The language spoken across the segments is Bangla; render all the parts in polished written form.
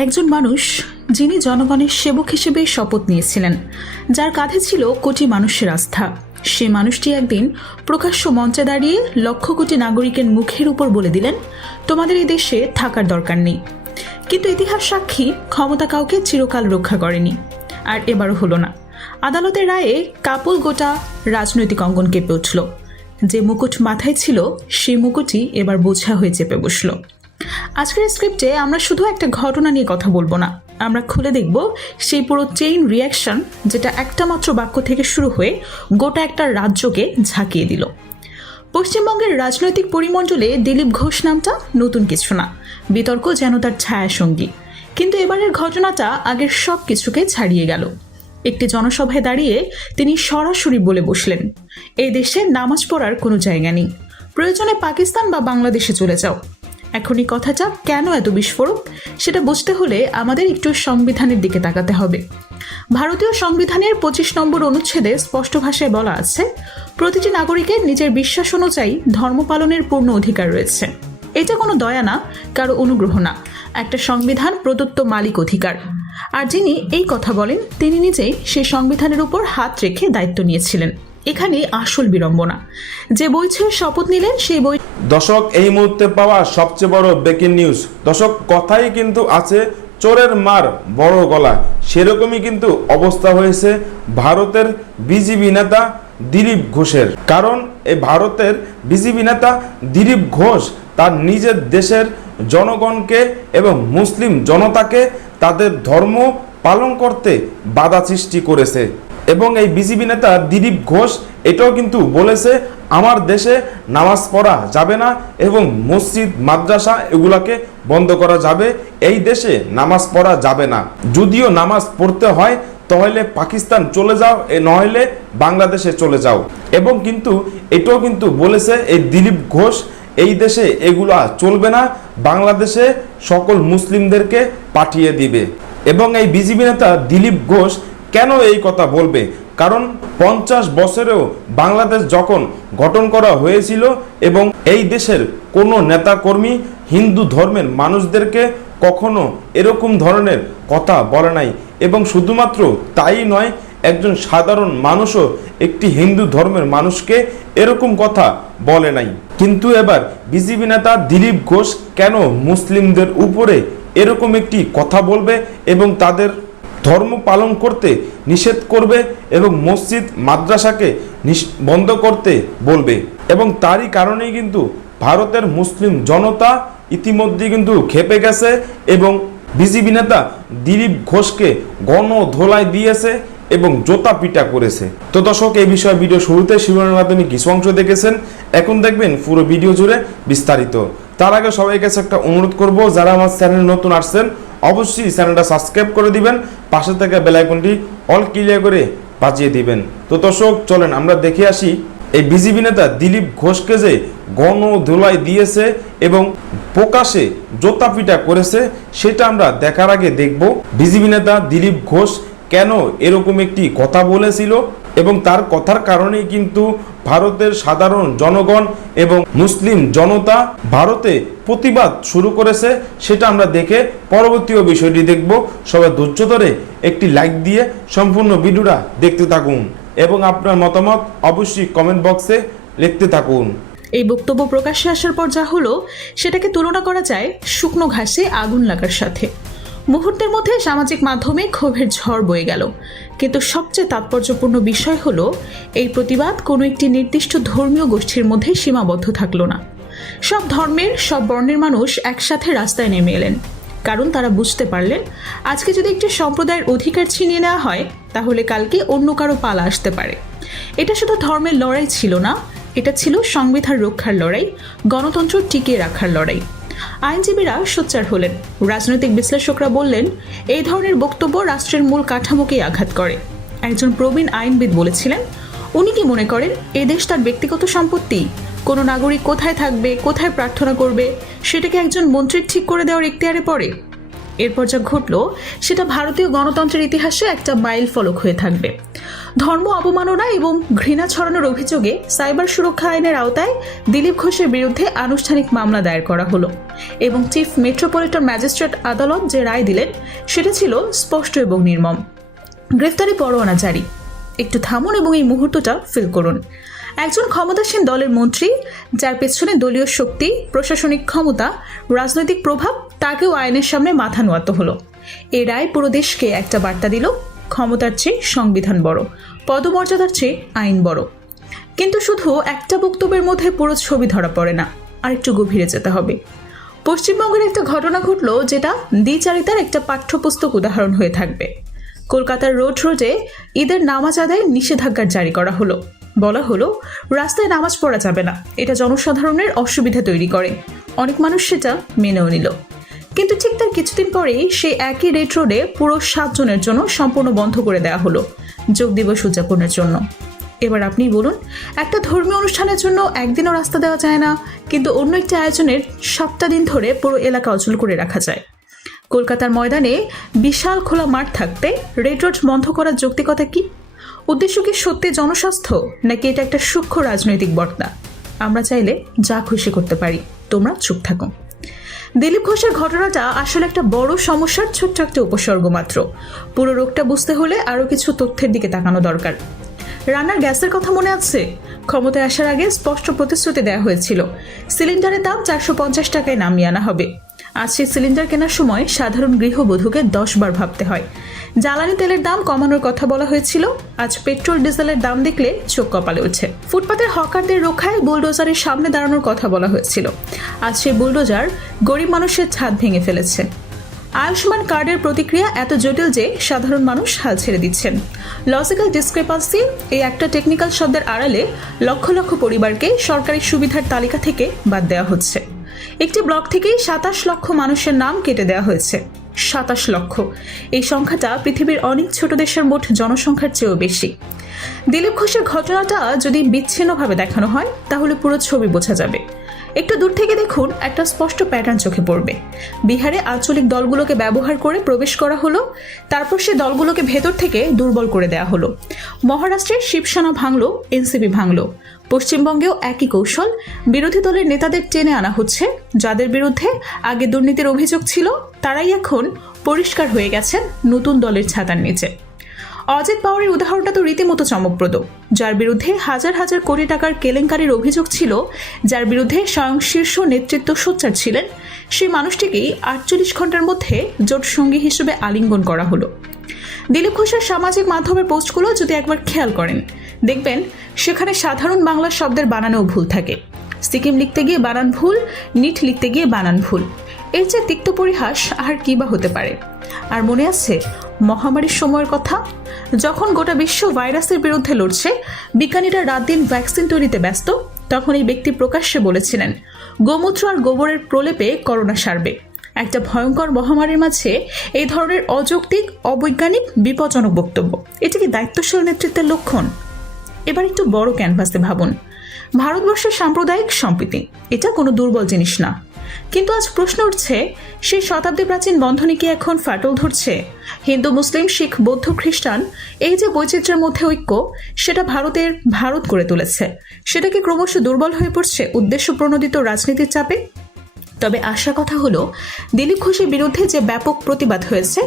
একজন মানুষ যিনি জনগণের সেবক হিসেবে শপথ নিয়েছিলেন, যার কাঁধে ছিল কোটি মানুষের আস্থা, সে মানুষটি একদিন প্রকাশ্য মঞ্চে দাঁড়িয়ে লক্ষ কোটি নাগরিকের মুখের উপর বলে দিলেন, তোমাদের এই দেশে থাকার দরকার নেই। কিন্তু ইতিহাস সাক্ষী, ক্ষমতা কাউকে চিরকাল রক্ষা করেনি, আর এবারও হলো না। আদালতের রায়ে কাপল গোটা রাজনৈতিক অঙ্গন কেঁপে উঠল। যে মুকুট মাথায় ছিল, সেই মুকুটই এবার বোঝা হয়ে চেপে বসল। আজকের স্ক্রিপ্টে আমরা শুধু একটা ঘটনা নিয়ে কথা বলবো না, আমরা খুলে দেখব সেই পুরো চেইন রিয়াকশন, যেটা একটা মাত্র বাক্য থেকে শুরু হয়ে গোটা একটা রাজ্যকে ঝাঁকিয়ে দিল। পশ্চিমবঙ্গের রাজনৈতিক পরিমণ্ডলে দিলীপ ঘোষ নামটা নতুন কিছু না, বিতর্ক যেন তার ছায়াসঙ্গী। কিন্তু এবারের ঘটনাটা আগের সব কিছুকে ছাড়িয়ে গেল। একটি জনসভায় দাঁড়িয়ে তিনি সরাসরি বলে বসলেন, এই দেশে নামাজ পড়ার কোনো জায়গা নেই, প্রয়োজনে পাকিস্তান বা বাংলাদেশে চলে যাও। এখন এই কথাটা কেন এত বিস্ফোরক, সেটা বুঝতে হলে আমাদের একটু সংবিধানের দিকে তাকাতে হবে। ভারতীয় সংবিধানের 25 নম্বর অনুচ্ছেদে স্পষ্ট ভাষায় বলা আছে, প্রতিটি নাগরিকের নিজের বিশ্বাস অনুযায়ী ধর্ম পালনের পূর্ণ অধিকার রয়েছে। এটা কোনো দয়া না, কারো অনুগ্রহ না, একটা সংবিধান প্রদত্ত মালিক অধিকার। আর যিনি এই কথা বলেন, তিনি নিজেই সেই সংবিধানের উপর হাত রেখে দায়িত্ব নিয়েছিলেন। এখানে আসল বিড়ম্বনা, যে বই ছেড়ে শপথ নিলেন সেই বই। দর্শক, এই মুহূর্তে পাওয়া সবচেয়ে বড় ব্রেকিং নিউজ। দর্শক, কথাই কিন্তু আছে চোরের মার বড় গলা, সেরকমই কিন্তু অবস্থা হয়েছে ভারতের বিজেপি নেতা দিলীপ ঘোষের। কারণ এই ভারতের বিজেপি নেতা দিলীপ ঘোষ তার নিজের দেশের জনগণকে এবং মুসলিম জনতাকে তাদের ধর্ম পালন করতে বাধা সৃষ্টি করেছে। এবং এই বিজেপি নেতা দিলীপ ঘোষ এটাও কিন্তু বলেছে, আমার দেশে নামাজ পড়া যাবে না এবং মসজিদ মাদ্রাসা এগুলাকে বন্ধ করা যাবে, এই দেশে নামাজ পড়া যাবে না। যদিও নামাজ পড়তে হয় তাহলে পাকিস্তান চলে যাও, নইলে বাংলাদেশে চলে যাও। এবং কিন্তু এটাও কিন্তু বলেছে এই দিলীপ ঘোষ, এই দেশে এগুলা চলবে না, বাংলাদেশে সকল মুসলিমদেরকে পাঠিয়ে দিবে। এবং এই বিজেপি নেতা দিলীপ ঘোষ কেন এই কথা বলবে? কারণ 50 বছরেও বাংলাদেশ যখন গঠন করা হয়েছিল এবং এই দেশের কোনো নেতাকর্মী হিন্দু ধর্মের মানুষদেরকে কখনো এরকম ধরনের কথা বলে নাই। এবং শুধুমাত্র তাই নয়, একজন সাধারণ মানুষও একটি হিন্দু ধর্মের মানুষকে এরকম কথা বলে নাই। কিন্তু এবার বিজেপি নেতা দিলীপ ঘোষ কেন মুসলিমদের উপরে এরকম একটি কথা বলবে এবং তাদের ধর্ম পালন করতে নিষেধ করবে এবং মসজিদ মাদ্রাসাকে বন্ধ করতে বলবে? এবং তারই কারণেই কিন্তু ভারতের মুসলিম জনতা ইতিমধ্যে কিন্তু ক্ষেপে গেছে এবং বিজেপি নেতা দিলীপ ঘোষকে গণধোলাই দিয়েছে এবং জোতা পিটা করেছে। তো দর্শক, এই বিষয়ে ভিডিও শুরুতে শিরোনামের মাধ্যমে কিছু অংশ দেখেছেন, এখন দেখবেন পুরো ভিডিও জুড়ে বিস্তারিত। তার আগে সবাই কাছে একটা অনুরোধ করব, যারা আমার চ্যানেলে নতুন আসছেন অবশ্যই চ্যানেলটা সাবস্ক্রাইব করে দিবেন, পাশে থেকে বেল আইকনটি অল ক্লিয়ার করে বাজিয়ে দিবেন। তো দর্শক, চলেন আমরা দেখে আসি এই বিজেপি নেতা দিলীপ ঘোষকে যে গণধোলাই দিয়েছে এবং প্রকাশে জোতা পিটা করেছে, সেটা আমরা দেখার আগে দেখব বিজেপি নেতা দিলীপ ঘোষ কেন এরকম একটি কথা বলেছিল এবং তার কথার কারণেই কিন্তু ভারতের সাধারণ জনগণ এবং মুসলিম জনতা ভারতে প্রতিবাদ শুরু করেছে। সেটা আমরা দেখে পরবর্তী বিষয়টি দেখব। সবাই ধৈর্য ধরে একটি লাইক দিয়ে সম্পূর্ণ ভিডিওটা দেখতে থাকুন এবং আপনার মতামত অবশ্যই কমেন্ট বক্সে লিখতে থাকুন। এই বক্তব্য প্রকাশ্যে আসার পর যা হলো, সেটাকে তুলনা করা যায় শুকনো ঘাসে আগুন লাগার সাথে। মুহূর্তের মধ্যে সামাজিক মাধ্যমে ক্ষোভের ঝড় বয়ে গেল। কিন্তু সবচেয়ে তাৎপর্যপূর্ণ বিষয় হলো, এই প্রতিবাদ কোনো একটি নির্দিষ্ট ধর্মীয় গোষ্ঠীর মধ্যে সীমাবদ্ধ থাকলো না। সব ধর্মের, সব বর্ণের মানুষ একসাথে রাস্তায় নেমে এলেন, কারণ তারা বুঝতে পারলেন, আজকে যদি একটি সম্প্রদায়ের অধিকার ছিনিয়ে নেওয়া হয়, তাহলে কালকে অন্য কারো পালা আসতে পারে। এটা শুধু ধর্মের লড়াই ছিল না, এটা ছিল সংবিধান রক্ষার লড়াই, গণতন্ত্র টিকিয়ে রাখার লড়াই। আইনজীবীরা সোচ্চার হলেন, রাজনৈতিক বিশ্লেষকরা বললেন, এই ধরনের বক্তব্য রাষ্ট্রের মূল কাঠামোকেই আঘাত করে। একজন প্রবীণ আইনবিদ বলেছিলেন, উনি কি মনে করেন এ দেশ তার ব্যক্তিগত সম্পত্তি? কোনো নাগরিক কোথায় থাকবে, কোথায় প্রার্থনা করবে, সেটাকে একজন মন্ত্রীর ঠিক করে দেওয়ার এখতিয়ারে পড়ে? এরপর যা ঘটল সেটা ভারতীয় গণতন্ত্রের ইতিহাসে একটা মাইল ফলক হয়ে থাকবে। ধর্ম অবমাননা এবং ঘৃণা ছড়ানোর অভিযোগে সাইবার সুরক্ষা আইনের আওতায় দিলীপ ঘোষের বিরুদ্ধে আনুষ্ঠানিক মামলা দায়ের করা হলো এবং চিফ মেট্রোপলিটন ম্যাজিস্ট্রেট আদালত যে রায় দিলেন সেটা ছিল স্পষ্ট এবং নির্মম। গ্রেফতারি পরোয়ানা জারি। একটু থামুন এবং এই মুহূর্তটা ফিল করুন। একজন ক্ষমতাসীন দলের মন্ত্রী, যার পেছনে দলীয় শক্তি, প্রশাসনিক ক্ষমতা, রাজনৈতিক প্রভাব, তাকেও আইনের সামনে মাথা নোয়াতে হলো। এই রায় পুরো দেশকে একটা বার্তা দিল, ক্ষমতার চেয়ে সংবিধান বড়, পদমর্যাদার চেয়ে আইন বড়। কিন্তু শুধু একটা বক্তব্যের মধ্যে পুরো ছবি ধরা পড়ে না, আরেকটু গভীরে যেতে হবে। পশ্চিমবঙ্গের একটা ঘটনা ঘটল যেটা দ্বিচারিতার একটা পাঠ্যপুস্তক উদাহরণ হয়ে থাকবে। কলকাতার রোডে ঈদের নামাজ আদায় নিষেধাজ্ঞা জারি করা হলো। বলা হলো রাস্তায় নামাজ পড়া যাবে না, এটা জনসাধারণের অসুবিধা তৈরি করে। অনেক মানুষ সেটা মেনেও নিল। কিন্তু ঠিক তার কিছুদিন পরেই সেই একই রোডে পুরো 7 জনের জন্য সম্পূর্ণ বন্ধ করে দেওয়া হলো যোগ দিবস উদযাপনের জন্য। এবার আপনি বলুন, একটা ধর্মীয় অনুষ্ঠানের জন্য একদিনও রাস্তা দেওয়া যায় না, কিন্তু অন্য একটি আয়োজনের 7টা দিন ধরে পুরো এলাকা অচল করে রাখা যায়। কলকাতার ময়দানে বিশাল খোলা মাঠ থাকতে রোড বন্ধ করার যৌক্তিকতা কি? উদ্দেশ্য কি সত্যি জনস্বাস্থ্য, নাকি এটা একটা সূক্ষ্ম রাজনৈতিক বার্তা? আমরা চাইলে যা খুশি করতে পারি, তোমরা চুপ থাকো। দিলীপ ঘোষের ঘটনাটা আসলে একটা বড় সমস্যার ছোট্ট একটা উপসর্গ মাত্র। পুরো রোগটা বুঝতে হলে আরও কিছু তথ্যের দিকে তাকানো দরকার। রান্নার গ্যাসের কথা মনে আছে? ক্ষমতায় আসার আগে স্পষ্ট প্রতিশ্রুতি দেওয়া হয়েছিল সিলিন্ডারের দাম 450 টাকায় নামিয়ে আনা হবে। আজ সেই সিলিন্ডার কেনার সময় সাধারণ গৃহবধূকে 10 বার ভাবতে হয়। জ্বালানি তেলের দাম কমানোর কথা বলা হয়েছিল, আজ পেট্রোল ডিজেলের দাম দেখলে চোখ কপালে উঠছে। ফুটপাতের হকারদের রক্ষায় বুলডোজারের সামনে দাঁড়ানোর কথা বলা হয়েছিল, আজ সেই বুলডোজার গরিব মানুষের ছাদ ভেঙে ফেলেছে। আয়ুষ্মান কার্ডের প্রতিক্রিয়া এত জটিল যে সাধারণ মানুষ হাল ছেড়ে দিচ্ছেন। লজিক্যাল ডিসক্রেপান্সি, এই একটা টেকনিক্যাল শব্দের আড়ালে লক্ষ লক্ষ পরিবারকে সরকারি সুবিধার তালিকা থেকে বাদ দেওয়া হচ্ছে। একটি ব্লক থেকেই 27 লক্ষ মানুষের নাম কেটে দেওয়া হয়েছে। 27 লক্ষ, এই সংখ্যাটা পৃথিবীর অনেক ছোট দেশের মোট জনসংখ্যার চেয়েও বেশি। দিলীপ ঘোষের ঘটনাটা যদি বিচ্ছিন্নভাবে দেখানো হয় তাহলে পুরো ছবি বোঝা যাবে। একটু দূর থেকে দেখুন, একটা স্পষ্ট প্যাটার্ন চোখে পড়বে। বিহারে আঞ্চলিক দলগুলোকে ব্যবহার করে প্রবেশ করা হলো, তারপর সে দলগুলোকে ভেতর থেকে দুর্বল করে দেওয়া হলো। মহারাষ্ট্রে শিবসেনা ভাঙলো, এনসিপি ভাঙলো। পশ্চিমবঙ্গেও একই কৌশল, বিরোধী দলের নেতাদের টেনে আনা হচ্ছে। যাদের বিরুদ্ধে আগে দুর্নীতির অভিযোগ ছিল তারাই এখন পরিষ্কার হয়ে গেছেন নতুন দলের ছাতার নিচে। অজিত পাওয়ারের উদাহরণটা তো রীতিমতো চমকপ্রদ, যার বিরুদ্ধে হাজার হাজার কোটি টাকার কেলেঙ্কারির অভিযোগ ছিল, যার বিরুদ্ধে স্বয়ং শীর্ষ নেতৃত্ব সোচ্চার ছিলেন, সেই মানুষটিকেই 48 ঘন্টার মধ্যে জোট সঙ্গী হিসেবে আলিঙ্গন করা হলো। দিলীপ ঘোষের সামাজিক মাধ্যমের পোস্টগুলো যদি একবার খেয়াল করেন, দেখবেন সেখানে সাধারণ বাংলা শব্দের বানানেও ভুল থাকে। সিকিম লিখতে গিয়ে বানান ভুল, নিট লিখতে গিয়ে বানান ভুল। এর চেয়ে তিক্ত পরিহাস আর কি বা হতে পারে? আর মনে আছে মহামারীর সময়ের কথা, যখন গোটা বিশ্ব ভাইরাসের বিরুদ্ধে লড়ছে, বিজ্ঞানীরা রাত দিন ভ্যাকসিন তৈরিতে ব্যস্ত, তখন এই ব্যক্তি প্রকাশ্যে বলেছিলেন গোমূত্র আর গোবরের প্রলেপে করোনা সারবে। একটা ভয়ঙ্কর মহামারীর মাঝে এই ধরনের অযৌক্তিক, অবৈজ্ঞানিক, বিপজ্জনক বক্তব্য, এটা কি দায়িত্বশীল নেতৃত্বের লক্ষণ? এবার একটু বড় ক্যানভাসে ভাবুন। ভারতবর্ষের সাম্প্রদায়িক সম্প্রীতি এটা কোনো দুর্বল জিনিস না, কিন্তু আজ প্রশ্ন উঠছে, সেই শতাব্দী প্রাচীন বন্ধনে কি এখন ফাটল ধরছে? হিন্দু, মুসলিম, শিখ, বৌদ্ধ, খ্রিস্টান, এই যে বৈচিত্র্যের মধ্যে ঐক্য, সেটা ভারত করে তুলেছে, সেটা কি ক্রমশ দুর্বল হয়ে পড়ছে উদ্দেশ্য প্রণোদিত রাজনীতির চাপে? তবে আশা কথা হলো, দিলীপ ঘোষের বিরুদ্ধে যে ব্যাপক প্রতিবাদ হয়েছে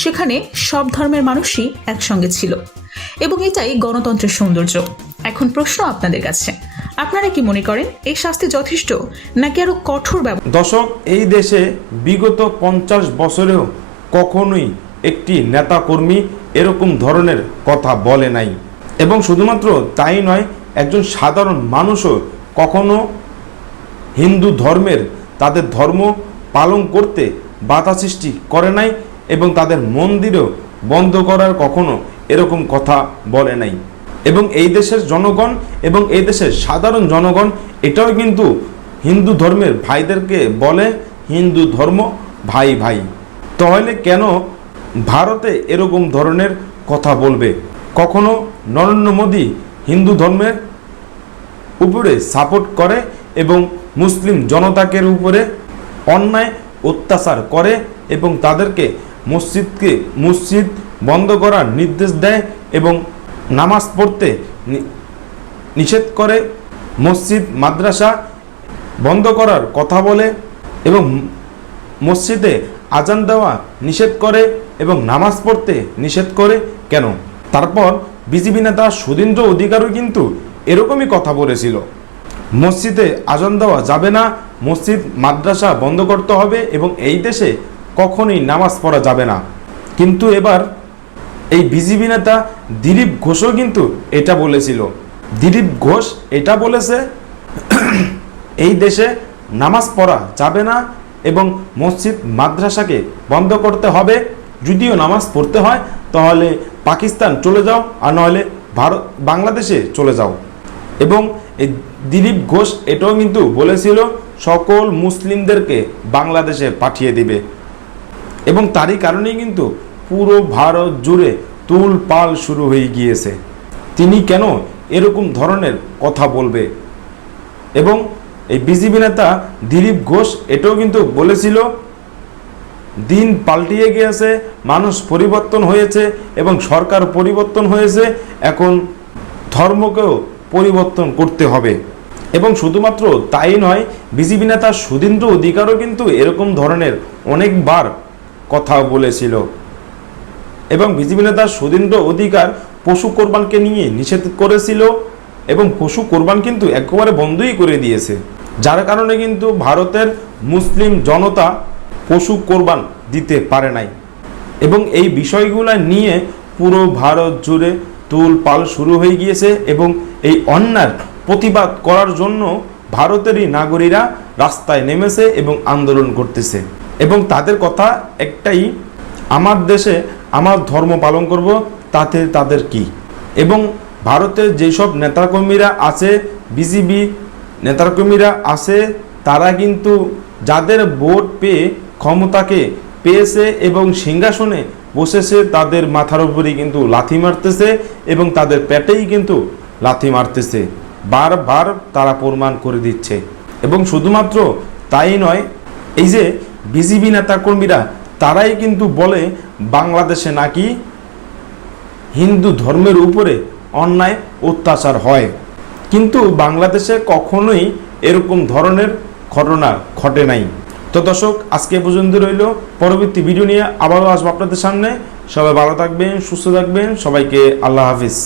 সেখানে সব ধর্মের মানুষই একসঙ্গে ছিল, এবং এটাই গণতন্ত্রের সৌন্দর্য। এখন প্রশ্ন আপনাদের কাছে, আপনারা কি মনে করেন এই শাস্তি যথেষ্ট, নাকি আরো কঠোর ব্যবস্থা? দর্শক, এই দেশে বিগত 50 বছরেও কখনোই একটি নেতাকর্মী এরকম ধরনের কথা বলে নাই, এবং শুধুমাত্র তাই নয়, একজন সাধারণ মানুষও কখনো হিন্দু ধর্মের তাদের ধর্ম পালন করতে বাধা সৃষ্টি করে নাই, এবং তাদের মন্দিরও বন্ধ করার কখনো এরকম কথা বলে নাই। এবং এই দেশের জনগণ এবং এই দেশের সাধারণ জনগণ এটাও কিন্তু হিন্দু ধর্মের ভাইদেরকে বলে হিন্দু ধর্ম ভাই ভাই। তাহলে কেন ভারতে এরকম ধরনের কথা বলবে? কখনো নরেন্দ্র মোদী হিন্দু ধর্মের উপরে সাপোর্ট করে এবং মুসলিম জনতাকে উপরে অন্যায় অত্যাচার করে এবং তাদেরকে মসজিদ বন্ধ করার নির্দেশ দেয় এবং নামাজ পড়তে নিষেধ করে, মসজিদ মাদ্রাসা বন্ধ করার কথা বলে এবং মসজিদে আজান দেওয়া নিষেধ করে এবং নামাজ পড়তে নিষেধ করে কেন? তারপর বিজেপি নেতা সুধীন্দ্র অধিকারও কিন্তু এরকমই কথা বলেছিল, মসজিদে আজান দেওয়া যাবে না, মসজিদ মাদ্রাসা বন্ধ করতে হবে এবং এই দেশে কখনোই নামাজ পড়া যাবে না। কিন্তু এবার এই বিজেপি নেতা দিলীপ ঘোষও কিন্তু এটা বলেছিল। দিলীপ ঘোষ এটা বলেছে এই দেশে নামাজ পড়া যাবে না এবং মসজিদ মাদ্রাসাকে বন্ধ করতে হবে। যদিও নামাজ পড়তে হয় তাহলে পাকিস্তান চলে যাও, আর নাহলে বাংলাদেশে চলে যাও। এবং এই দিলীপ ঘোষ এটাও কিন্তু বলেছিল সকল মুসলিমদেরকে বাংলাদেশে পাঠিয়ে দিবে এবং তারই কারণেই কিন্তু পুরো ভারত জুড়ে তুলপাল শুরু হয়ে গিয়েছে। তিনি কেন এরকম ধরনের কথা বলবে? এবং এই বিজেপি নেতা দিলীপ ঘোষ এটাও কিন্তু বলেছিল দিন পাল্টিয়ে গিয়েছে, মানুষ পরিবর্তন হয়েছে এবং সরকার পরিবর্তন হয়েছে, এখন ধর্মকেও পরিবর্তন করতে হবে। এবং শুধুমাত্র তাই নয়, বিজেপি নেতা সুধীন্দ্র অধিকারও কিন্তু এরকম ধরনের অনেকবার কথা বলেছিল এবং বিজেপি নেতা সুধীন্দ্র অধিকার পশু কোরবানকে নিয়ে নিষেধ করেছিল এবং পশু কোরবান কিন্তু একেবারে বন্ধই করে দিয়েছে, যার কারণে কিন্তু ভারতের মুসলিম জনতা পশু কোরবান দিতে পারে নাই। এবং এই বিষয়গুলো নিয়ে পুরো ভারত জুড়ে তুলপাল শুরু হয়ে গিয়েছে এবং এই অন্যায়ের প্রতিবাদ করার জন্য ভারতেরই নাগরিকরা রাস্তায় নেমেছে এবং আন্দোলন করতেছে। এবং তাদের কথা একটাই, আমার দেশে আমার ধর্ম পালন করব, তাতে তাদের কি? এবং ভারতের যেসব নেতাকর্মীরা আছে, বিজেপি নেতাকর্মীরা আছে, তারা কিন্তু যাদের ভোট পেয়ে ক্ষমতাকে পেয়েছে এবং সিংহাসনে বসেছে, তাদের মাথার উপরেই কিন্তু লাথি মারতেছে এবং তাদের পেটেই কিন্তু লাথি মারতেছে, বারবার তারা প্রমাণ করে দিচ্ছে। এবং শুধুমাত্র তাই নয়, এই যে বিজেপি নেতাকর্মীরা তারাই কিন্তু বলে বাংলাদেশে নাকি হিন্দু ধর্মের উপরে অন্যায় অত্যাচার হয়, কিন্তু বাংলাদেশে কখনোই এরকম ধরনের ঘটনা ঘটে নাই। তো দর্শক, আজকে পর্যন্ত রইল, পরবর্তী ভিডিও নিয়ে আবারও আসবো আপনাদের সামনে। সবাই ভালো থাকবেন, সুস্থ থাকবেন, সবাইকে আল্লাহ হাফিজ।